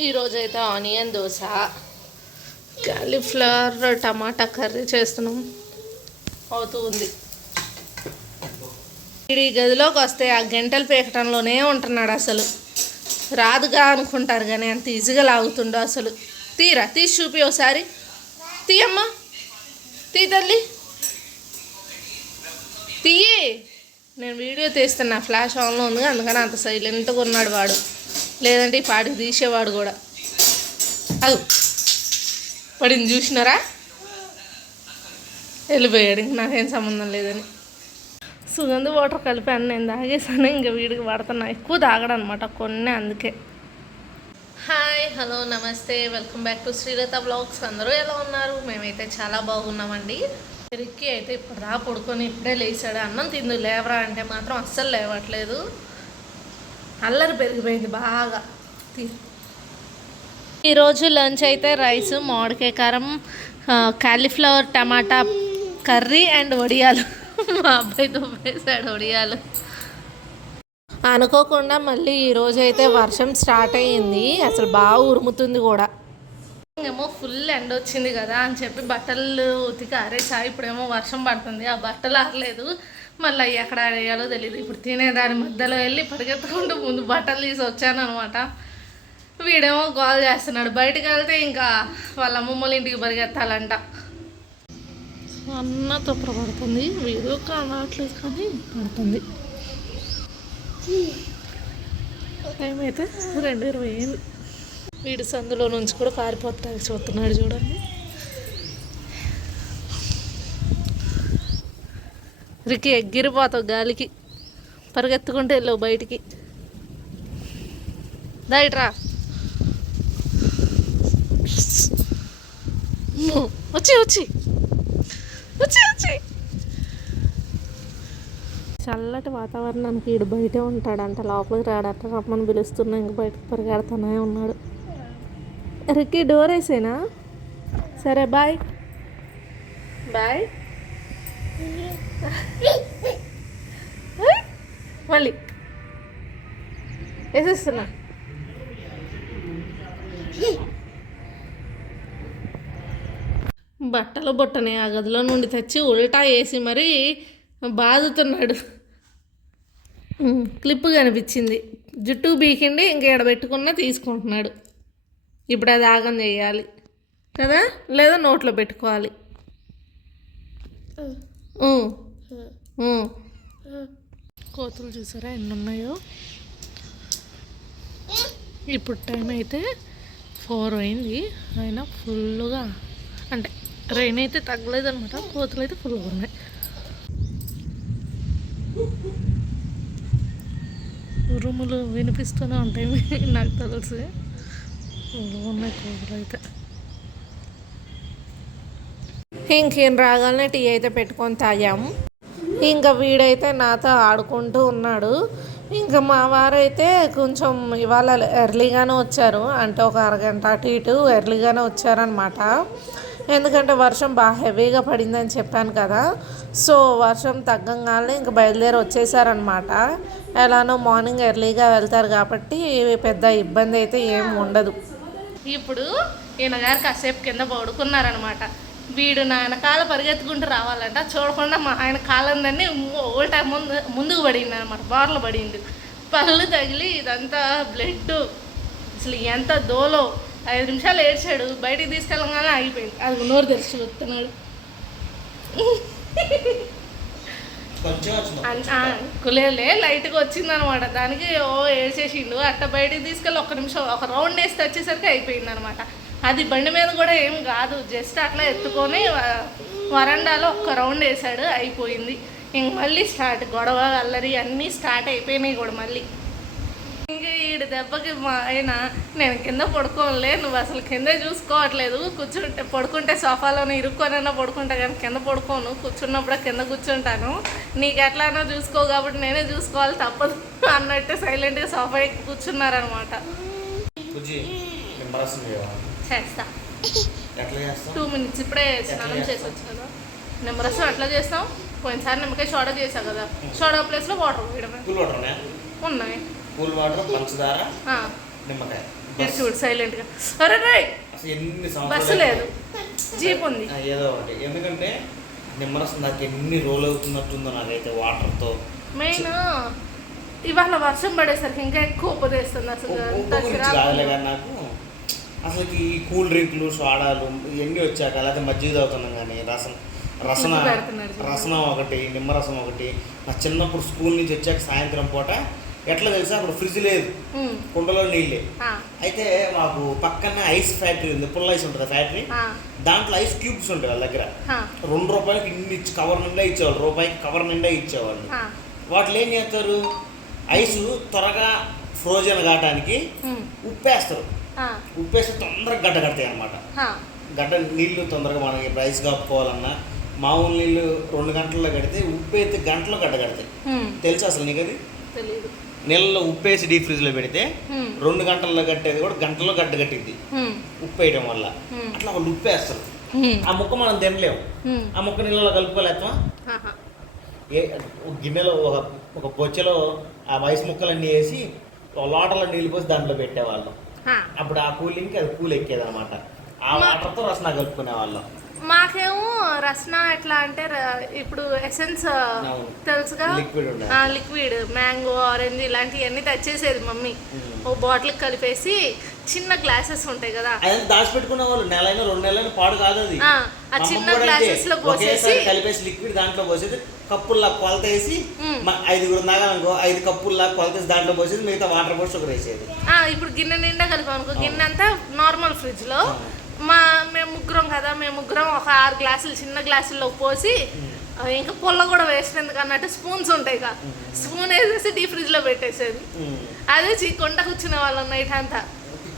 ఈరోజు అయితే onion dosa cauliflower టమాటా curry చేస్తున్నాం. అవుతూ ఉంది. ఈ గదిలోకి వస్తే ఆ గంటలు పీకటంలోనే ఉంటున్నాడు అసలు. రాదుగా అనుకుంటారు కానీ అంత ఈజీగా లాగుతుండో అసలు. తీరా తీసి చూపి ఒకసారి. తీయమ్మా. తీ తల్లి. తీయి. నేను వీడియో తీస్తున్నా ఫ్లాష్ ఆన్లో ఉంది అందుకని అంత సైలెంట్గా ఉన్నాడు వాడు. లేదంటే ఈ పాటికి తీసేవాడు కూడా. అది పడింది చూసినారా? వెళ్ళిపోయాడు ఇంక నాకేం సంబంధం లేదని. సుగంధ వాటర్ కలిపాను నేను తాగేసాను ఇంకా వీడికి పడుతున్నా. ఎక్కువ తాగడం అనమాట కొన్ని అందుకే. హాయ్ హలో నమస్తే. Welcome back to Srilatha blogs. అందరూ ఎలా ఉన్నారు? మేమైతే చాలా బాగున్నామండి. రిక్కి అయితే ఇప్పుడు రా పడుకొని ఇప్పుడే లేచాడు. అన్నం తిందు లేవరా అంటే మాత్రం అస్సలు లేవట్లేదు. అల్లరి పెరిగిపోయింది బాగా. ఈరోజు లంచ్ అయితే రైస్ మామిడికాయ కారం కాలీఫ్లవర్ టమాటా కర్రీ అండ్ వడియాలు మా అబ్బాయి దుబ్బేశాడు వడియాలు అనుకోకుండా మళ్ళీ ఈరోజు అయితే వర్షం స్టార్ట్ అయ్యింది. అసలు బాగా ఉరుముతుంది కూడా. ఏమో ఫుల్ ఎండ వచ్చింది కదా అని చెప్పి బట్టలు ఉతికి ఆరేసా. ఇప్పుడేమో వర్షం పడుతుంది. ఆ బట్టలు ఆరలేదు. మళ్ళీ ఎక్కడ వేయాలో తెలియదు ఇప్పుడు తినేదాని మధ్యలో వెళ్ళి పరిగెత్తుకుంటూ ముందు బట్టలు తీసి వచ్చాను అనమాట వీడేమో గోల్ చేస్తున్నాడు. బయటకు వెళ్తే ఇంకా వాళ్ళ అమ్మమ్మల ఇంటికి పరిగెత్తాలంట. అన్న తొప్పర పడుతుంది. వీడియో కానట్లేదు కానీ పడుతుంది. టైం అయితే రెండు ఇరవై అయింది వీడి సందులో నుంచి కూడా పారిపోతానికి చూస్తున్నాడు చూడండి. రికి ఎగ్గిరిపోతావు గాలికి. పరిగెత్తుకుంటే వెళ్ళావు బయటికి. దయట్రా వచ్చి వచ్చి. వచ్చి వచ్చి. చల్లటి వాతావరణానికి ఇడు బయటే ఉంటాడంట లోపలికి రాడట రమ్మని పిలుస్తున్నా ఇంక బయటకు పరిగెడతానే ఉన్నాడు. రిక్కి డోర్ వేసేనా? సరే బాయ్ బాయ్ మళ్ళీ వేసేస్తున్నా. బట్టలు బుట్టని ఆ గదిలో నుండి తెచ్చి ఉల్టా వేసి మరీ బాదుతున్నాడు. క్లిప్ కనిపించింది. జుట్టు బీకిండి ఇంక ఎడబెట్టుకున్నా తీసుకుంటున్నాడు. ఇప్పుడు అది ఆగం చేయాలి. కదా? లేదా నోట్లో పెట్టుకోవాలి. కోతులు చూసారా? ఎన్ని ఉన్నాయో ఇప్పుడు టైం అయితే ఫోర్ అయింది. అయినా ఫుల్గా అంటే రైన్ అయితే తగ్గలేదు అనమాట కోతులు అయితే ఫుల్గా ఉన్నాయి. ఉరుములు వినిపిస్తూనే ఉంటాయి. నాకు తెలిసి. ఫుల్గా ఉన్నాయి కోతులు అయితే. ఇంకేం రాగానే టీ అయితే పెట్టుకొని తాగాము. ఇంకా వీడైతే నాతో ఆడుకుంటూ ఉన్నాడు. ఇంకా మా వారైతే కొంచెం ఇవాళ ఎర్లీగానే వచ్చారు. అంటే ఒక అరగంట అటు ఇటు ఎర్లీగానే వచ్చారనమాట ఎందుకంటే వర్షం బాగా హెవీగా పడిందని చెప్పాను కదా. సో వర్షం తగ్గంగానే ఇంకా బయలుదేరి వచ్చేసారనమాట ఎలానో మార్నింగ్ ఎర్లీగా వెళ్తారు కాబట్టి పెద్ద ఇబ్బంది అయితే ఏం ఉండదు. ఇప్పుడు ఈయనగారు కాసేపు కింద పడుకున్నారనమాట వీడు నా వెనకాల పరిగెత్తుకుంటూ రావాలంట. చూడకుండా మా ఆయన కాలందరినీ ఓల్టా ముందు ముందుకు పడింది అనమాట బార్లు పడింది. పళ్ళు తగిలి ఇదంతా బ్లడ్. అసలు ఎంత దోలో. ఐదు నిమిషాలు ఏడ్చాడు. బయటికి తీసుకెళ్ళగానే ఆగిపోయింది. అది నోరు తెరిచి వస్తున్నాడు కులేలే లైట్గా వచ్చింది అనమాట దానికి ఓ ఏడ్చేసిండు. అట్ట బయటికి తీసుకెళ్ళి ఒక నిమిషం ఒక రౌండ్ వేసి వచ్చేసరికి అయిపోయింది అనమాట అది బండి మీద కూడా ఏం కాదు. జస్ట్ అట్లా ఎత్తుకొని వ- వరండాలో ఒక్క రౌండ్ వేసాడు అయిపోయింది. ఇంక మళ్ళీ స్టార్ట్. గొడవ అల్లరి అన్నీ స్టార్ట్ అయిపోయినాయి కూడా మళ్ళీ. ఇంకా ఈడు దెబ్బకి మా ఆయన నేను కింద పడుకోనులే నువ్వు అసలు కిందే చూసుకోవట్లేదు. కూర్చుంటే పడుకుంటే సోఫాలోనే ఇరుక్కొనైనా పడుకుంటా కానీ కింద పడుకోను. కూర్చున్నప్పుడు కింద కూర్చుంటాను. నీకు ఎట్లానో చూసుకో కాబట్టి నేనే చూసుకోవాలి తప్పదు అన్నట్టు సైలెంట్గా సోఫా ఎక్కి కూర్చున్నారనమాట చేస్తా. టూ మినిట్స్ ఇప్పుడే స్నానం చేసొచ్చు కదా. నిమ్మరసం ఎట్లా చేస్తాం పోయినసారి నిమ్మకాయ సోడా చేసావు కదా. సోడా ప్లేస్లో వాటర్ వేయడమే ఉన్నాయా? ఉన్నాయి. కూల్ వాటర్ పంచదార ఆ, నిమ్మకాయ. చూడు సైలెంట్గా అరే రే! అసలు ఎన్ని బస్సు లేదు. జీప్ ఉంది. ఏదో ఒకటి. ఎందుకంటే నిమ్మరసం నాకు ఎన్ని రోల్ అవుతున్నట్టుందో నాకైతే వాటర్తో మెయిన్ ఇవాళ వర్షం పడేసరికి ఇంకా ఎక్కువ ఉపదేస్తుంది అసలు. నాకు. అసలు ఈ కూల్ డ్రింక్లు సోడాలు ఇవన్నీ వచ్చాక లేకపోతే మజ్జిగ తాగుతున్నాం కానీ రసం రసన. రసనం ఒకటి నిమ్మరసం ఒకటి నా చిన్నప్పుడు స్కూల్ నుంచి వచ్చాక సాయంత్రం పూట ఎట్లా తెలుసా? అప్పుడు ఫ్రిడ్జ్ లేదు. కుండలో నీళ్ళే. అయితే మాకు పక్కన ఐస్ ఫ్యాక్టరీ ఉంది. పుల్ల ఐస్ ఉంటుంది ఫ్యాక్టరీ. దాంట్లో ఐస్ క్యూబ్స్ ఉంటాయి వాళ్ళ దగ్గర. రెండు రూపాయలకి ఇన్ని కవర్ నిండా ఇచ్చేవాళ్ళు. రూపాయికి కవర్ నిండా ఇచ్చేవాళ్ళు. వాటిలో ఏం చేస్తారు? ఐస్ త్వరగా ఫ్రోజన్ కావడానికి ఉప్పేస్తారు. ఆ, ఉప్పేస్తే తొందరగా గడ్డ కడతాయి అనమాట గడ్డ నీళ్ళు తొందరగా మనకి రైస్ కప్పుకోవాలన్నా మామూలు నీళ్ళు రెండు గంటల్లో కడితే ఉప్పు అయితే గంటలో గడ్డ కడతాయి. తెలుసు అసలు నీకు అది? నీళ్ళలో ఉప్పేసి డీప్ ఫ్రిడ్జ్లో పెడితే ఉమ్, రెండు గంటల్లో కట్టేది కూడా గంటలో గడ్డ కట్టింది ఉప్పు వేయడం వల్ల. అట్లా వాళ్ళు ఉప్పేస్తారు. ఆ ముక్క మనం తినలేము. ఆ ముక్క నీళ్ళలో కలుపుకోలేస్తామా ఆహా, ఏ గిన్నెలో ఒక ఒక బొచ్చెలో ఆ వయసు ముక్కలన్నీ వేసి లోటలో నీళ్ళు పోసి దాంట్లో పెట్టేవాళ్ళం. అప్పుడు ఆ కూలింగ్కి అది కూల్ ఎక్కేది అనమాట ఆ వాటర్తో రసన కలుపుకునే వాళ్ళం. మాకేమో రస్నా ఎట్లా అంటే ఇప్పుడు ఎసెన్స్. తెలుసుగా? లిక్విడ్ మ్యాంగో ఆరెంజ్ ఇలాంటివన్నీ తెచ్చేసేది మమ్మీ. మ్మ్. ఓ బాటిల్ కలిపేసి చిన్న గ్లాసెస్ ఉంటాయి కదా. అదంతా దాచిపెట్టుకునే వాళ్ళు నెలైనా రెండు నెలలైనా పాడు కాదు అది. ఆ, చిన్న కూడా. గ్లాసెస్లో పోసేసి కలిపేసి లిక్విడ్ దాంట్లో పోసేది కప్పుల్లా కొలత వేసి ఐదుగురు నాగాలనుకో ఐదు కప్పుల్లా కొలత వేసి దాంట్లో పోసేది మిగతా వాటర్ పోసి ఒకరు వేసేది. ఇప్పుడు గిన్నె నిండా కలిపాం అనుకో గిన్నె అంతా నార్మల్ ఫ్రిడ్జ్లో. మా మేము ముగ్గురం కదా మేము ముగ్గురం ఒక ఆరు గ్లాసులు చిన్న గ్లాసుల్లో పోసి ఇంకా పుల్ల కూడా వేస్ట్ ఎందుకు అన్నట్టు స్పూన్స్ ఉంటాయి కదా స్పూన్ వేసేసి డీ ఫ్రిడ్జ్లో పెట్టేసేది. అదే చీకొండ కూర్చునే వాళ్ళం నైట్ అంతా.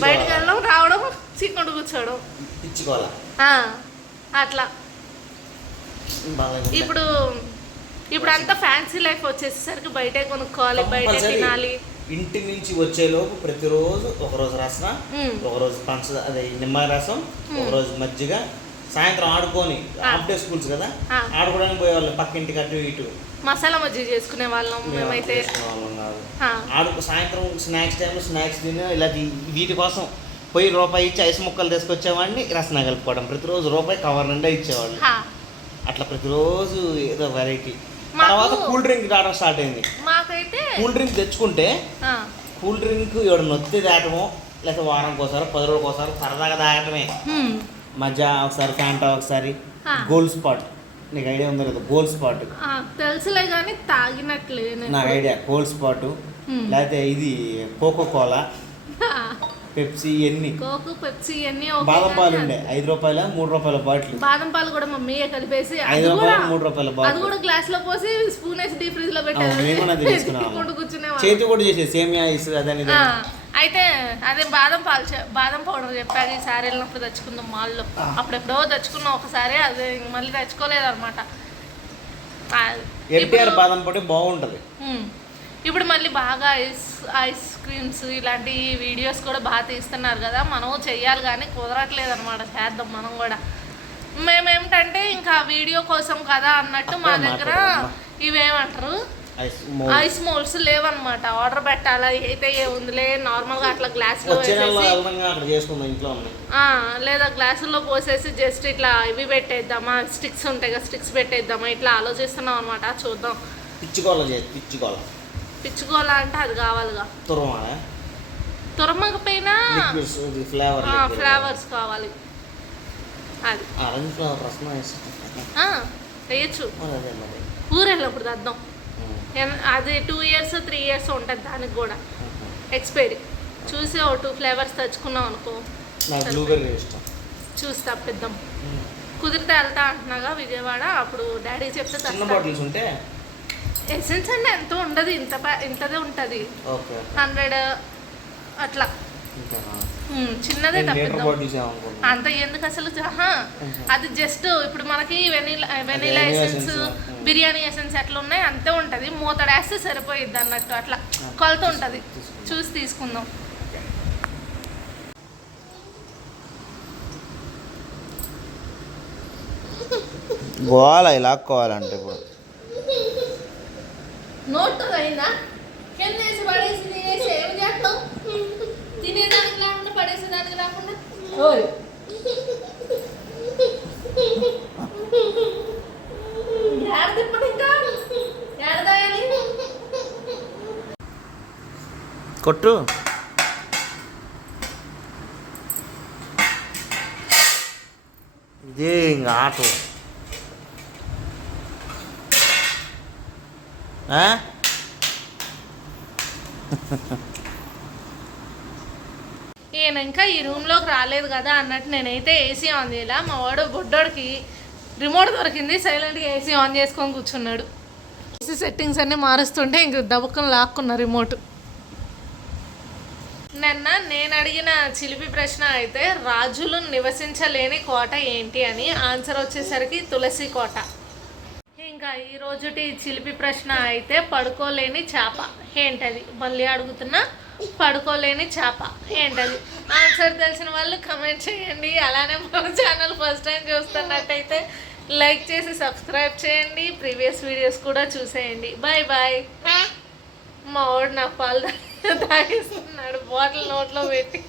బయటకు వాళ్ళం. వెళ్ళడం రావడం చీకొండ కూర్చోవడం అట్లా. ఇప్పుడు ఇప్పుడు అంతా ఫ్యాన్సీ లైఫ్ వచ్చేసరికి బయటే కొనుక్కోవాలి బయటే తినాలి ఇంటి నుంచి వచ్చేలోపు ప్రతిరోజు ఒకరోజు రసన మ్మ్. ఒకరోజు పంచ అదే నిమ్మ రసం ఒకరోజు మజ్జిగ సాయంత్రం ఆడుకొని హాఫ్ డే స్కూల్స్ కదా. ఆడుకోవడానికి పోయేవాళ్ళం పక్కింటికి అటు ఇటు. మసాలా మజ్జిగ చేసుకునే వాళ్ళం మేము మేమైతే. ఆడుకు సాయంత్రం స్నాక్స్ టైంలో స్నాక్స్ తిని ఇలా వీటి కోసం పోయి రూపాయి ఇచ్చి ఐస్ ముక్కలు తీసుకొచ్చేవాడిని రసన కలుపుకోవడం. ప్రతిరోజు రూపాయి కవర్ నిండా ఇచ్చేవాళ్ళు. అట్లా ప్రతిరోజు ఏదో వెరైటీ తర్వాత కూల్ డ్రింక్ రావడం స్టార్ట్ అయింది. మాకైతే కూల్ డ్రింక్ తెచ్చుకుంటే కూల్ డ్రింక్ ఎవడు నొత్తి దాటమో లేకపోతే వారానికి ఒకసారి పది రోజులకు ఒకసారి సరదాగా హ్మ్, మజా ఒకసారి ఫ్యాంటా ఒకసారి. గోల్డ్ స్పాట్ నీకు ఐడియా ఉందో కదా గోల్డ్ స్పాట్ తెలుసులే కానీ తాగినట్లే నాకు. ఐడియా. Gold Spot. లేకపోతే ఇది కోకో కోలా పెప్సీ ఎన్ని కోకు పెప్సీ అన్నీ బాదం పాలు ఉండే. ఐదు రూపాయల మూడు రూపాయల బాటిల్. బాదం పాలు కూడా మమ్మీయే కలిపేసి అది ఐదు రూపాయలు మూడు రూపాయల అది బాటిల్ కూడా గ్లాస్లో పోసి స్పూన్ వేసి డీప్ ఫ్రిడ్జ్లో అది కూర్చునేవాళ్ళం. చేతి కూడా చేసేది. సేమియా ఐస్ అదని అయితే అదే బాదం పాలు బాదం పౌడర్ చెప్పాక ఈసారి వెళ్ళినప్పుడు తెచ్చుకుందాం మాల్లో. ఆ. అప్పుడు ఎప్పుడో తెచ్చుకున్నాం ఒకసారి అదే మళ్ళీ తెచ్చుకోలేదు అనమాట ఎన్టీఆర్ బాదం పొడి బాగుంటది. ఇప్పుడు మళ్ళీ బాగా ఐస్ ఐస్ క్రీమ్స్ ఇలాంటి వీడియోస్ కూడా బాగా తీస్తున్నారు కదా మనం చెయ్యాలి కానీ కుదరట్లేదు అనమాట చేద్దాం మనం కూడా. మేమేమిటంటే ఇంకా వీడియో కోసం కదా అన్నట్టు మా దగ్గర. ఇవేమంటారు? ఐస్ మోల్డ్స్ లేవన్నమాట. ఆర్డర్ పెట్టాలా? అయితే ఏముందిలే నార్మల్గా అట్లా గ్లాస్లో లేదా గ్లాసుల్లో పోసేసి జస్ట్ ఇట్లా ఇవి పెట్టేద్దామా? స్టిక్స్ ఉంటాయి కదా స్టిక్స్ పెట్టేద్దామా? ఇట్లా ఆలోచిస్తున్నాం అనమాట చూద్దాం. పిచ్చుకోల పిచ్చుకోల పిచ్చుకోవాలా అంటే అది కావాలిగా. తురమా తురమకపోయినా ఫ్లేవర్స్ కావాలి. అది. ఆరెంజ్ ఫ్లేవర్ వేయచ్చు. మరి అదే మరి. ఊరు వెళ్ళినప్పుడు తెద్దాం. ఉమ్. ఎన్- అది టూ ఇయర్స్ త్రీ ఇయర్స్ ఉంటుంది దానికి కూడా. ఎక్స్పైరీ చూసి ఓ టూ ఫ్లేవర్స్ తెచ్చుకున్నాం అనుకో. నాకు బ్లూబెర్రీ ఇష్టం. చూసి తప్పిద్దాం కుదిరితే వెళ్తా అంటున్నాగా విజయవాడ. అప్పుడు డాడీ చెప్తే ఉంటే? ఎసెన్స్ అంటే ఎంత ఉండదు ఇంత ఇంతదే ఉంటుంది. హండ్రెడ్ అట్లా. చిన్నదే అంత ఎందుకు అసలు? అది జస్ట్ ఇప్పుడు మనకి vanilla vanilla essence. Biryani essence ఎట్లా ఉన్నాయి అంతే ఉంటుంది. మూతడేస్తే సరిపోయిద్ది అన్నట్టు అట్లా కొలత ఉంటుంది. చూసి తీసుకుందాం. గోవాల లాక్కోవాలంటే ఇప్పుడు. నోట్ అయిందా? కింద వేసి పడేసి తినేసి ఏం చేస్తావు? ఓయ్ ఏడ తిప్పడు ఇంకా ఏడ తాగాలి కొట్టు ఇదే ఇంకా ఆట ఆ? ఈయన ఇంకా ఈ రూమ్లోకి రాలేదు కదా అన్నట్టు నేనైతే ఏసీ ఆన్ చేయలే. మా వాడు బుడ్డోడికి రిమోట్ దొరికింది సైలెంట్గా ఏసీ ఆన్ చేసుకొని కూర్చున్నాడు. ఏసీ సెట్టింగ్స్ అన్నీ మారుస్తుంటే ఇంక దబుక్కను లాక్కున్న రిమోట్. నిన్న నేను అడిగిన చిలిపి ప్రశ్న అయితే రాజులు నివసించలేని కోట ఏంటి అని? ఆన్సర్ వచ్చేసరికి తులసి కోట. ఇంకా ఈ రోజుటి చిలిపి ప్రశ్న అయితే పడుకోలేని చేప. ఏంటది? మళ్ళీ అడుగుతున్నా. పడుకోలేని చేప. ఏంటది? ఆన్సర్ తెలిసిన వాళ్ళు కమెంట్ చేయండి. అలానే మన ఛానల్ ఫస్ట్ టైం చూస్తున్నట్టయితే లైక్ చేసి సబ్స్క్రైబ్ చేయండి. ప్రీవియస్ వీడియోస్ కూడా చూసేయండి. బాయ్ బాయ్ మా వాడు నా పాలు తాగిస్తున్నాడు. బాటిల్ నోట్లో పెట్టి.